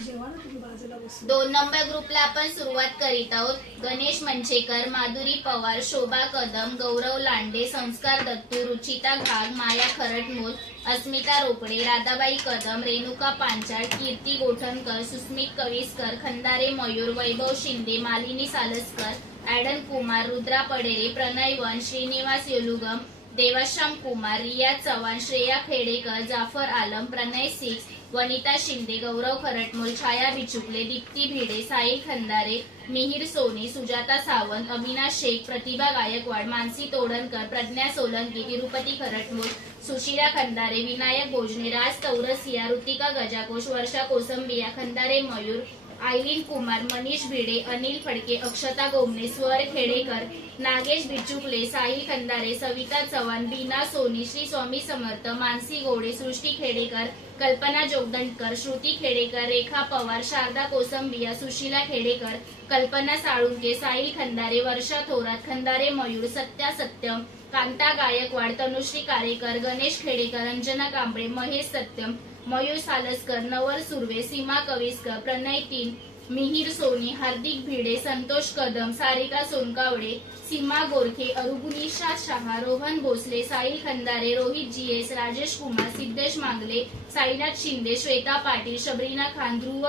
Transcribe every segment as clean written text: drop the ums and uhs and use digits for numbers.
2 number ग्रुपला आपण सुरुवात करीत आहोत. गणेश मंचेकर, माधुरी पवार, शोभा कदम, गौरव लांडे, संस्कार दत्तू, रुचिता घाग, माया खरटमोल, अस्मिता रोकडे, राधाबाई कदम, रेणुका पांचाळ, कीर्ती गोठणकर, सुस्मित कविस्कर, खंदारे मयूर, वैभव शिंदे, मालिनी सालसकर, ॲडन कुमार, रुद्रा पडेरे, प्रणय वन, श्रीनिवास येलुगम, देवाश्याम कुमार, रिया चव्हाण, श्रेया खेडेकर, जाफर आलम, प्रणय सिक्स, वनिता शिंदे, गौरव खरटमोल, छाया बिचुकले, दीप्ती भिडे, साहिल खंदारे, मिहिर सोनी, सुजाता सावंत, अविनाश शेख, प्रतिभा गायकवाड, मानसी तोडणकर, प्रज्ञा सोलंकी, तिरुपती खरटमोल, सुशिला खंदारे, विनायक भोजने, राज चौरसिया, ऋतिका गजाकोश, वर्षा कोसंबिया, खंदारे मयूर, आईलीन कुमार, मनीष भिडे, अनिल फडके, अक्षता गोमने, स्वर खेडेकर, नागेश बिचुकले, साहिल खंदारे, सविता चव्हाण, बीना सोनी, श्री स्वामी समर्थ, मानसी गोडे, सृष्टी खेडेकर, कल्पना जोगदंडकर, श्रुती खेडेकर, रेखा पवार, शारदा कोसंबिया, सुशिला खेडेकर, कल्पना साळुंके, साहिल खंदारे, वर्षा थोरात, खंदारे मयूर, सत्या सत्यम, कांता गायकवाड, तनुश्री कारेकर, गणेश खेडेकर, अंजना कांबळे, महेश सत्यम, मयूर सालसकर, नवल सुर्वे, सीमा कविस्कर, प्रणय तीन, मिहिर सोनी, हार्दिक भिडे, संतोष कदम, सारिका सोनकावडे, सीमा गोरखे, अरुगुनिशा शहा, रोहन भोसले, साहिल खंदारे, रोहित जीएस, राजेश कुमार, सिद्धेश मांगले, साईनाथ शिंदे, श्वेता पाटील, शबरीना खान, ध्रुव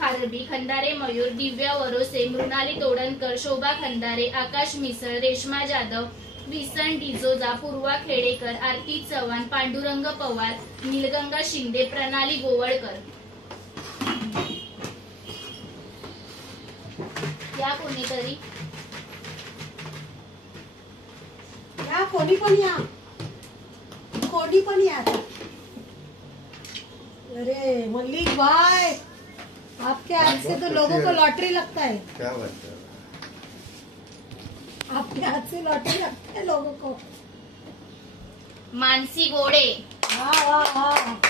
खारबी, खंदारे मयूर, दिव्या वरोसे, मृणाली तोडणकर, शोभा खंदारे, आकाश मिसळ, रेश्मा जाधव, विसन डिझोजा, पूर्वा खेडेकर, आरती चव्हाण, पांडुरंग पवार, नीलगंगा शिंदे, प्रणाली गोवळकर. या कोणीतरी या कोणी पण या अरे मल्लिक भाई, आपके हाथ से तो लोगों को लॉटरी लगता है. क्या बात है, आपके हाथ से लॉटरी लगता है लोगों को. मानसी गोडे, हाँ हाँ हाँ.